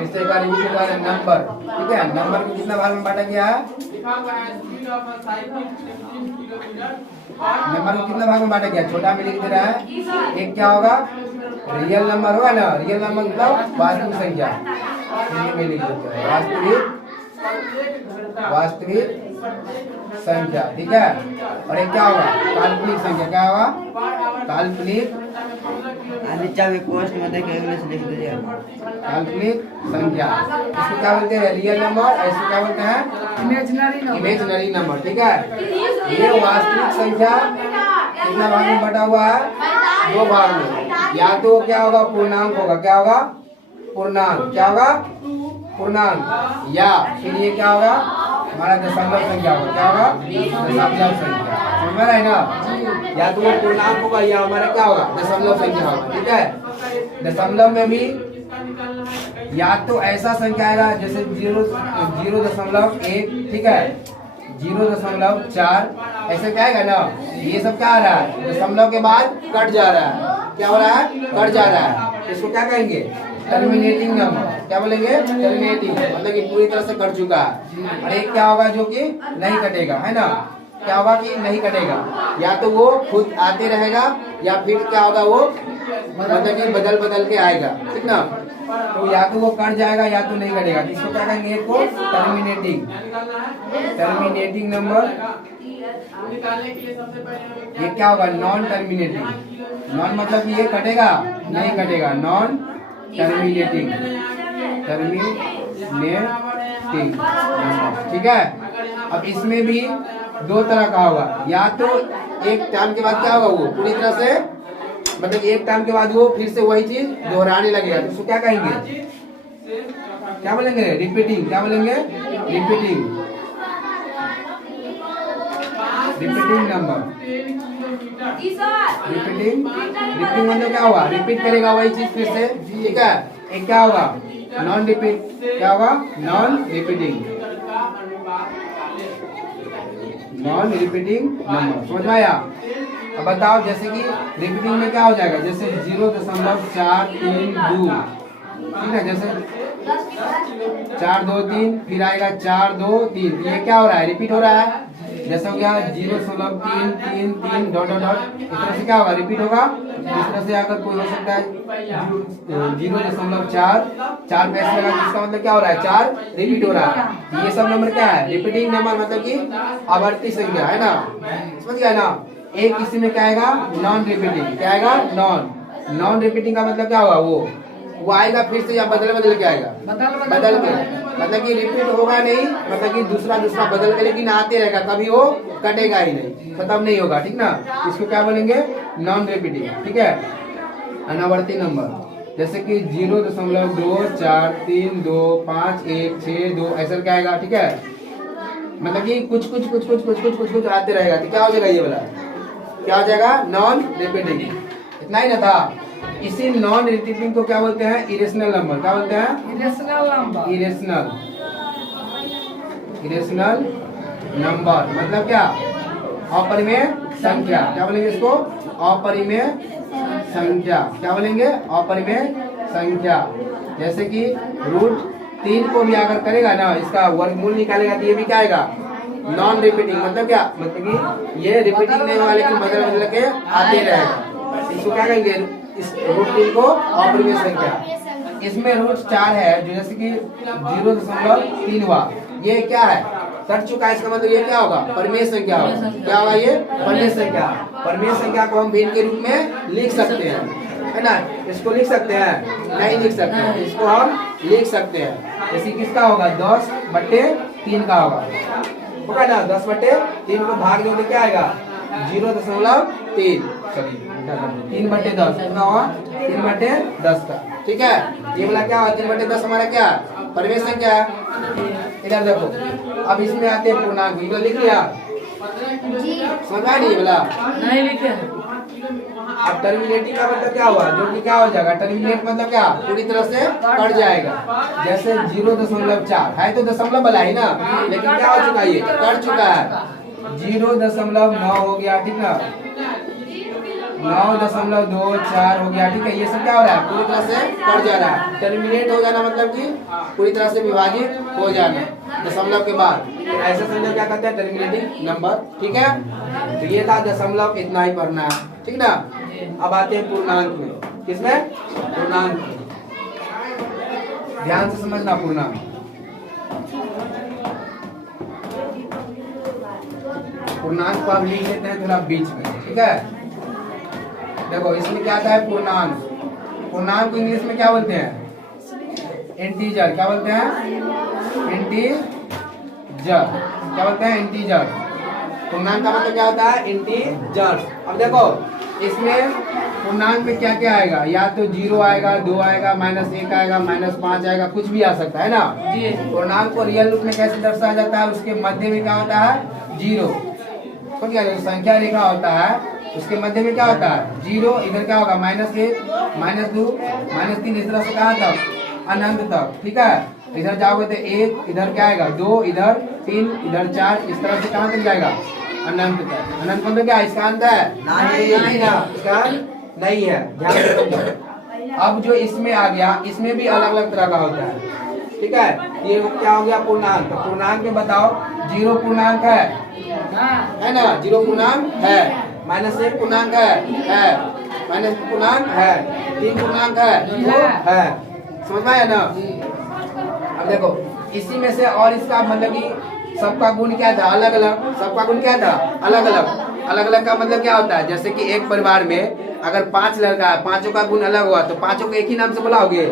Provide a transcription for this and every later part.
फिर से एक बार रिपीट हुआ नंबर, ठीक है। नंबर को कितना भाग में बांटा गया है? नंबर को कितना भाग में बांटा गया? छोटा में लिख दे रहा है। एक क्या होगा? रियल नंबर होगा ना, रियल नंबर मतलब वास्तविक संख्या, हिंदी में लिख देते हैं वास्तविक संख्या, ठीक है। और एक क्या होगा? काल्पनिक संख्या। क्या होगा? काल्पनिक पोस्ट में देख इंग्लिश लिख दीजिए। काल्पनिक संख्या, इसको क्या बोलते हैं? Real number. ऐसे क्या बोलते हैं? इमेजिनरी नंबर, ठीक है। ये वास्तविक संख्या कितना भाग में बटा हुआ है? दो भाग में। या तो क्या होगा? पूर्णांक होगा। क्या होगा? पूर्णांक। क्या होगा? पूर्णांक। या फिर ये क्या होगा? हमारा दशमलव संख्या होगा। क्या होगा? दशमलव संख्या। समझ में रहा है ना? या तो वो पूर्णांक होगा या हमारा क्या होगा? दशमलव संख्या होगा, ठीक है। दशमलव में भी या तो ऐसा संख्या आएगा जैसे 0.1, ठीक है, 0.4, ऐसे क्या आएगा ना। ये सब क्या आ रहा है? दशमलव के बाद कट जा रहा है। क्या हो रहा है? कट जा रहा है। इसको क्या कहेंगे? Terminating number. क्या बोलेंगे? टर्मिनेटिंग, मतलब कि पूरी तरह से कट चुका है। और एक क्या होगा जो कि नहीं कटेगा, है ना। क्या होगा कि नहीं कटेगा? या तो वो खुद आते रहेगा या फिर क्या होगा? वो मतलब कि बदल के आएगा, ठीक ना। तो या तो वो कट जाएगा या तो नहीं कटेगा। इसको क्या कहेंगे? एक को टर्मिनेटिंग नंबर। ये क्या होगा? Non terminating. नॉन मतलब कि ये कटेगा नहीं कटेगा। नॉन टर्मिनेटिंग नंबर, ठीक है। अब इसमें भी दो तरह का होगा। या तो एक टाइम के बाद क्या होगा? वो पूरी तरह से मतलब एक टाइम के बाद वो फिर से वही चीज दोहराने लगेगा। तो उसको क्या कहेंगे? क्या बोलेंगे? रिपीटिंग। क्या बोलेंगे? Repeating number. रिपीटिंग मतलब क्या होगा? रिपीट करेगा वही चीज फिर से, ठीक है। एक क्या होगा? Non repeat. क्या होगा? Non repeating number. समझ में आया? अब बताओ, जैसे कि रिपीटिंग में क्या हो जाएगा? जैसे 0.432, ठीक है। जैसे 4 2 3, फिर आएगा 4 2 3। ये क्या हो रहा है? रिपीट हो रहा है। जैसे हो गया 0.333 डॉट डॉट डॉट। इस तरह से क्या होगा? रिपीट होगा। इस तरह से अगर कोई हो सकता है 0.4 4 पैसे लगा, इसका मतलब क्या हो रहा है? 4 रिपीट हो रहा है। ये सब नंबर क्या है? रिपीटिंग नंबर, मतलब कि आवर्ती संख्या, है ना। समझ गया ना। एक इसी में क्या आएगा? Non repeating. क्या आएगा? नॉन रिपीटिंग का मतलब क्या होगा? वो आएगा फिर से या बदल के आएगा? बदल के, मतलब कि रिपीट होगा नहीं, मतलब कि दूसरा बदल के, लेकिन आते रहेगा, कभी वो कटेगा ही नहीं, खत्म नहीं होगा, ठीक ना। इसको क्या बोलेंगे? नॉन रिपीटिंग, ठीक है। अनावर्ती नंबर, जैसे कि 0.2432516 ऐसा क्या आएगा, ठीक है। मतलब कि कुछ आते रहेगा, तो क्या हो जाएगा? ये वाला क्या हो जाएगा? Non repeating. इतना ही ना था। इसी नॉन रिपीटिंग को क्या बोलते हैं? Irrational number. क्या बोलते हैं? इरेशनल नंबर मतलब क्या? अपरिमेय संख्या। क्या बोलेंगे इसको? अपरिमेय संख्या। क्या बोलेंगे? अपरिमेय संख्या। जैसे कि √3 को भी अगर करेगा ना, इसका वर्गमूल निकालेगा तो ये भी क्या आएगा? Non repeating. मतलब क्या? मतलब कि ये रिपीटिंग नहीं होगा, लेकिन बदल के आते रहेगा। इसको क्या कहेंगे? इस √3 को अपरिमेय संख्या। इसमें √4 है, जो जैसे कि 0.3 हुआ, ये क्या है? कट चुका है, इसका मतलब ये क्या होगा? परिमेय संख्या होगा। क्या होगा? ये परिमेय संख्या। परिमेय संख्या को हम भिन्न के रूप में लिख सकते हैं, है ना। इसको लिख सकते हैं? नहीं लिख सकते हैं। इसको हम लिख सकते हैं। जैसे किसका होगा? 10/3 का होगा ना। 10/3 को भाग दोगे क्या आएगा? 0.3, सॉरी 3/10 कितना होगा? 3/10 का, ठीक है। ये वाला क्या होगा? 3/10 हमारा क्या? परिमेय संख्या है। इधर देखो, अब इसमें आते हैं पूर्णांक। ये लिख लिया? समझ में नहीं बोला? नहीं लिखे। अब टर्मिनेटिंग का मतलब क्या हुआ? जो कि क्या हो जाएगा? टर्मिनेट मतलब क्या? पूरी तरह से कट जाएगा। जैसे 0.4 है तो दशमलव वाला है ना, लेकिन क्या हो चुका है? ये कट चुका है। 0.9 हो गया, ठीक ना। 9.24 हो गया। ठीक है, ये सब क्या हो रहा है, पूरी तरह से कट जा रहा है। टर्मिनेट हो जाना मतलब कि पूरी तरह से विभाजित हो जाना दशमलव के बाद, ऐसे समझो क्या कहते हैं, टर्मिनेटिंग नंबर। ठीक है, तो ये था दशमलव, इतना ही पढ़ना है। ठीक ना, अब आते हैं पूर्णांक में। किसमें, पूर्णांक में। ध्यान से समझना पूर्णांक। पूर्णांक को आप लिख लेते हैं थोड़ा बीच में। ठीक है, देखो इसमें क्या आता है, पूर्णांक। पूर्णांक को इंग्लिश में क्या बोलते हैं, इंटीजर। क्या बोलते हैं, इंटीजर। क्या बोलते हैं, इंटीजर। पूर्णांक का मतलब क्या होता है, इंटीजर। अब देखो इसमें पूर्णांक में क्या क्या आएगा, या तो 0 आएगा, 2 आएगा, -1 आएगा, -5 आएगा, कुछ भी आ सकता है ना। पूर्णांक को रियल रूप में कैसे दर्शाया जाता है, उसके मध्य में क्या होता है, 0। तो क्या संख्या रेखा होता है, उसके मध्य में क्या होता है, 0। इधर क्या होगा, -1, -2, -3, इस तरह से कहाँ तक, अनंत तक। ठीक है, इधर जाओगे तो 1, इधर क्या आएगा, 2, इधर 3, इधर 4, इस तरह से कहाँ तक जाएगा, अनंत तक। अनंत मतलब क्या, इसका अंत है, नहीं ना, इसका नहीं है। ध्यान से समझो। अब जो इसमें आ गया, इसमें भी अलग अलग तरह का होता है। ठीक है, ये क्या हो गया, पूर्णांक। तो पूर्णांक में बताओ, 0 पूर्णांक है ना, 0 पूर्णांक है, -1 पूर्णांक है, -2 पूर्णांक है, 3 पूर्णांक है। समझ में आया ना। अब देखो इसी में से, और इसका मतलब कि सबका गुण क्या था, अलग अलग। सबका गुण क्या था, अलग अलग। अलग अलग का मतलब क्या होता है, जैसे कि एक परिवार में अगर 5 लड़का है, पांचों का गुण अलग हुआ तो पांचों को एक ही नाम से बुलाओगे,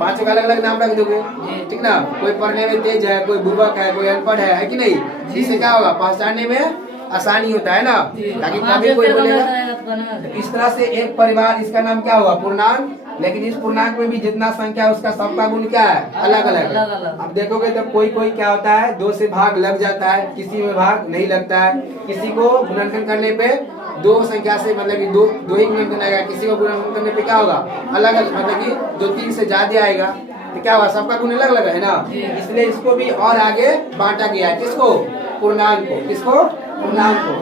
पांचों का अलग अलग नाम रख दोगे। ठीक ना, कोई पढ़ने में तेज है, कोई बुर्बक है, कोई अनपढ़ है कि नहीं। इससे क्या होगा, पहचानने में आसानी होता है ना, ताकि कभी कोई बोलेगा। इस तरह से एक परिवार, इसका नाम क्या हुआ, पूर्णांक। लेकिन इस पूर्णांक में भी जितना संख्या है उसका सबका गुण क्या है, अलग अलग। अब देखोगे तो कोई कोई क्या होता है, 2 से भाग लग जाता है, किसी में भाग नहीं लगता है। किसी को गुणनखंड करने पे 2 संख्या से मतलब कि दो ही गुणनखंड आएगा, किसी को गुणनखंड करने पे क्या होगा, अलग अलग, मतलब कि 2-3 से ज्यादा आएगा। तो क्या हुआ, सबका गुण अलग अलग है ना, इसलिए इसको भी और आगे बांटा गया है। किसको, पूर्णांक को। किसको, पूर्णांक को।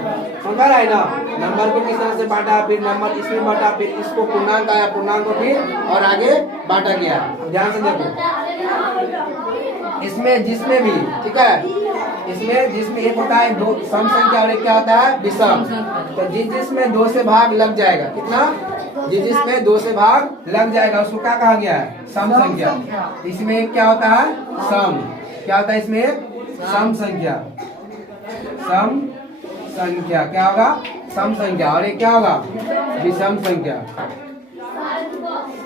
समझा रहा है ना, नंबर को किस तरह से बांटा, फिर नंबर इसमें बांटा, फिर इसको पूर्णांक आया, पूर्णांक को फिर और आगे बांटा गया। ध्यान से देखो, इसमें जिसमें भी, ठीक है, इसमें जिसमें एक होता है दो सम संख्या और एक क्या होता है, विषम। तो जिसमें 2 से भाग लग जाएगा, कितना, जिसमें 2 से भाग लग जाएगा उसको क्या कहा गया है, सम संख्या। इसमें एक क्या होता है, सम। क्या होता है इसमें, सम संख्या। सम संख्या क्या होगा, सम संख्या। और एक क्या होगा, विषम संख्या।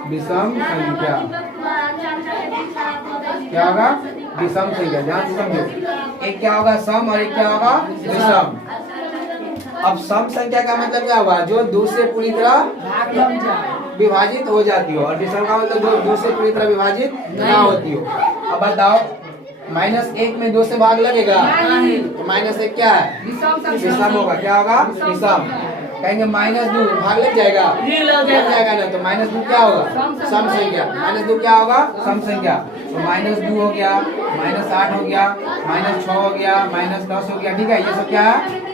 विषम संख्या क्या होगा, विषम संख्या। ध्यान से समझो, एक क्या होगा सम और एक क्या होगा विषम। अब सम संख्या का मतलब क्या हुआ, जो 2 से पूरी तरह विभाजित हो जाती हो, और विषम का मतलब जो 2 से पूरी तरह विभाजित ना होती हो। अब बताओ, -1 में 2 से भाग लगेगा, तो -1 क्या है, विषम होगा। क्या होगा, विषम। कहेंगे -2 भाग लग जाएगा, लग जाएगा ना, तो -2 क्या होगा, सम संख्या। -2 क्या होगा, सम संख्या। तो -2 हो गया, -8 हो गया, -6 हो गया, -10 हो गया। ठीक है, ये सब क्या है,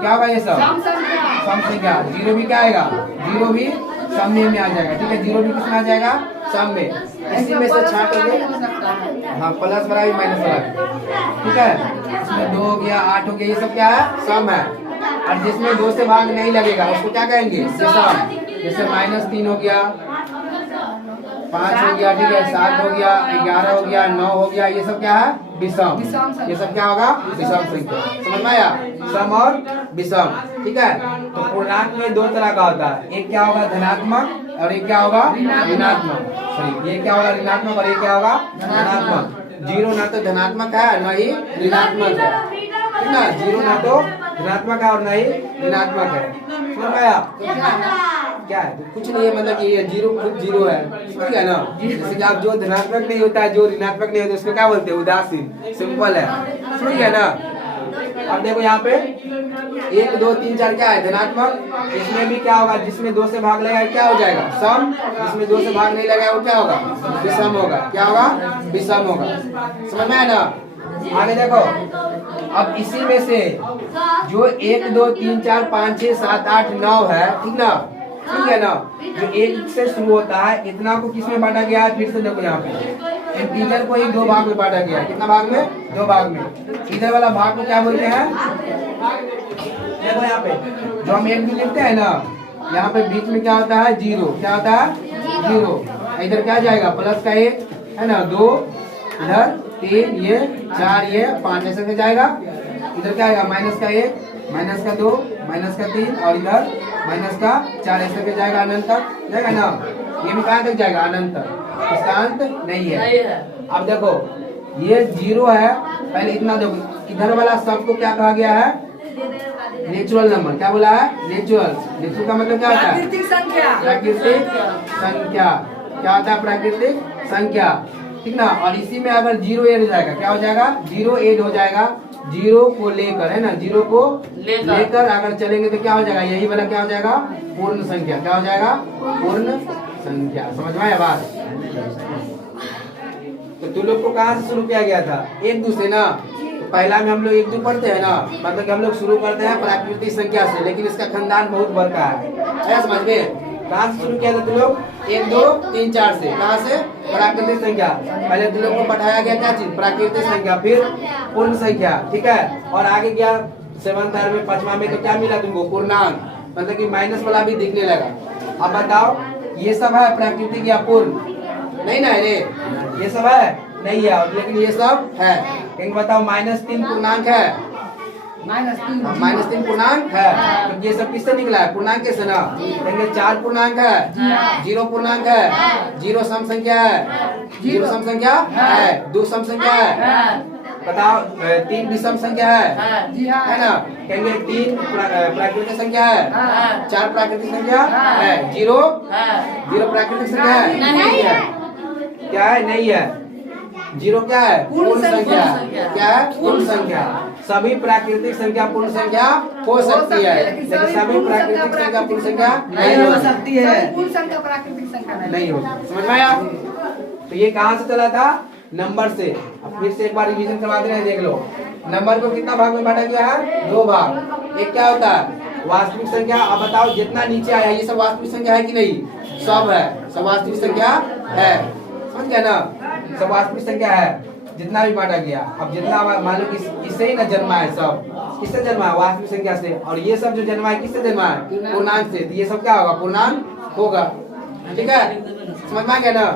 क्या होगा, ये सब सम संख्या। 0 भी क्या आएगा, 0 भी सम में आ जाएगा। ठीक है, 0 भी किसमें आ जाएगा, सम में। इसी में से छांटोगे, हाँ, प्लस वाला भी माइनस वाला भी। ठीक है, इसमें 2 हो गया, 8 हो गया, ये सब क्या है, सम है। और जिसमें 2 से भाग नहीं लगेगा उसको क्या कहेंगे, विषम। जैसे -3 हो गया, 5 हो गया, ठीक है, 7 हो गया, 11 हो गया, 9 हो गया, ये सब क्या है, विषम। ये सब क्या होगा, विषम संख्या। समझ में आया, सम और विषम। ठीक है, तो पूर्णांक में 2 तरह का होता है, एक क्या होगा धनात्मक और एक क्या होगा ऋणात्मक। सॉरी, ये क्या होगा ऋणात्मक और ये क्या होगा धनात्मक। 0 ना तो धनात्मक है ना ही ऋणात्मक है, ठीक ना, 0 ना तो धनात्मक है और नहीं ऋणात्मक है। समझ में आया, क्या है, कुछ नहीं है, मतलब ये 0 खुद 0 है। समझ गया ना, जैसे कि आप जो धनात्मक नहीं होता है, जो ऋणात्मक नहीं होता, उसको क्या बोलते हैं, उदासीन। सिंपल है, समझ गया ना। अब देखो यहाँ पे 1 2 3 4 क्या है, धनात्मक। इसमें भी क्या होगा, जिसमें 2 से भाग लगेगा क्या हो जाएगा, सम। जिसमें 2 से भाग नहीं लगेगा वो क्या होगा, विषम होगा। क्या होगा, विषम होगा। समझ में आया ना। आगे देखो, अब इसी में से जो 1 2 3 4 5 6 7 8 9 है, ठीक ना, ठीक है ना। जो 1 से शुरू होता है इतना को किस में बांटा गया है, फिर से देखो यहाँ पे इंटीजर को ही 2 भाग में बांटा गया है। कितना भाग में? 2 भाग में। इधर वाला भाग को क्या बोलते हैं? देखो यहाँ पे जो हम 1 2 लिखते हैं ना, यहाँ पे बीच में क्या होता है? 0। क्या होता है? 0। इधर क्या जाएगा? प्लस का 1 है ना, 2 इधर, 3 ये, 4 ये, 5 ऐसे से जाएगा। इधर क्या आएगा? माइनस का 1, माइनस का 2, माइनस का 3 और इधर माइनस का 4 ऐसे के जाएगा अनंत तक, जाएगा ना। ये भी कहाँ तक जाएगा? अनंत तक। इसका अंत नहीं है। अब देखो ये 0 है, पहले इतना देखो। इधर वाला सब को क्या कहा गया है? Natural number. क्या बोला है? नेचुरल। नेचुरल का मतलब क्या होता है? प्राकृतिक संख्या। प्राकृतिक संख्या। क्या होता है? प्राकृतिक संख्या, ठीक ना। और इसी में अगर 0 ऐड हो जाएगा, क्या हो जाएगा? 0 ऐड हो जाएगा। 0 को लेकर, है ना, 0 को लेकर अगर चलेंगे तो क्या हो जाएगा? यही वाला क्या हो जाएगा? पूर्ण संख्या। क्या हो जाएगा? पूर्ण संख्या। समझ में आया बात? तो तुम लोग को कहाँ से शुरू किया गया था? 1 2 से ना। पहला में हम लोग 1 2 पढ़ते हैं ना, मतलब कि हम लोग शुरू करते हैं प्राकृतिक संख्या से, लेकिन इसका खानदान बहुत बड़का है। समझ में? कहाँ से शुरू किया था तुम लोग? 1 2 3 4 से। कहाँ से? प्राकृतिक संख्या। पहले तुम लोग को पढ़ाया गया क्या चीज? प्राकृतिक संख्या, फिर पूर्ण संख्या, ठीक है। और आगे गया 7th में 5वां में तो क्या मिला तुमको? पूर्णांक, मतलब कि माइनस वाला भी दिखने लगा। अब बताओ ये सब है प्राकृतिक या पूर्ण? नहीं ना रे, ये सब है नहीं है, लेकिन ये सब है। कहीं बताओ -3 पूर्णांक है? -3 पूर्णांक है। तो ये सब किससे निकला है? पूर्णांक से ना। कहेंगे 4 पूर्णांक है, 0 पूर्णांक है, 0 सम संख्या है, 0 सम संख्या है, 2 सम संख्या है। बताओ 3 विषम संख्या है ना। कहेंगे 3 प्राकृतिक संख्या है, 4 प्राकृतिक संख्या है, 0 प्राकृतिक संख्या है? नहीं है। क्या है? नहीं है। 0 क्या है? पूर्ण संख्या। क्या है? पूर्ण संख्या। सभी प्राकृतिक संख्या पूर्ण संख्या हो सकती है, लेकिन सभी प्राकृतिक संख्या पूर्ण संख्या नहीं हो सकती है। पूर्ण संख्या प्राकृतिक संख्या नहीं हो। समझ में आया? तो ये कहाँ से चला था? नंबर से। अब फिर से एक बार रिवीजन करवा दे रहे हैं, देख लो। नंबर को कितना भाग में बांटा गया है? 2 भाग। एक क्या होता है? वास्तविक संख्या। अब बताओ जितना नीचे आया ये सब वास्तविक संख्या है कि नहीं? सब है, सब वास्तविक संख्या है। समझ गया ना? सब वास्तविक संख्या है, जितना भी बांटा गया। अब जितना मान लो इससे ही ना जन्मा है, सब किससे जन्मा है? वास्तविक संख्या से। और ये सब जो जन्मा है किससे जन्मा है? पूर्णांक से। तो ये सब क्या होगा? पूर्णांक होगा। ठीक है, समझ में आ गया ना?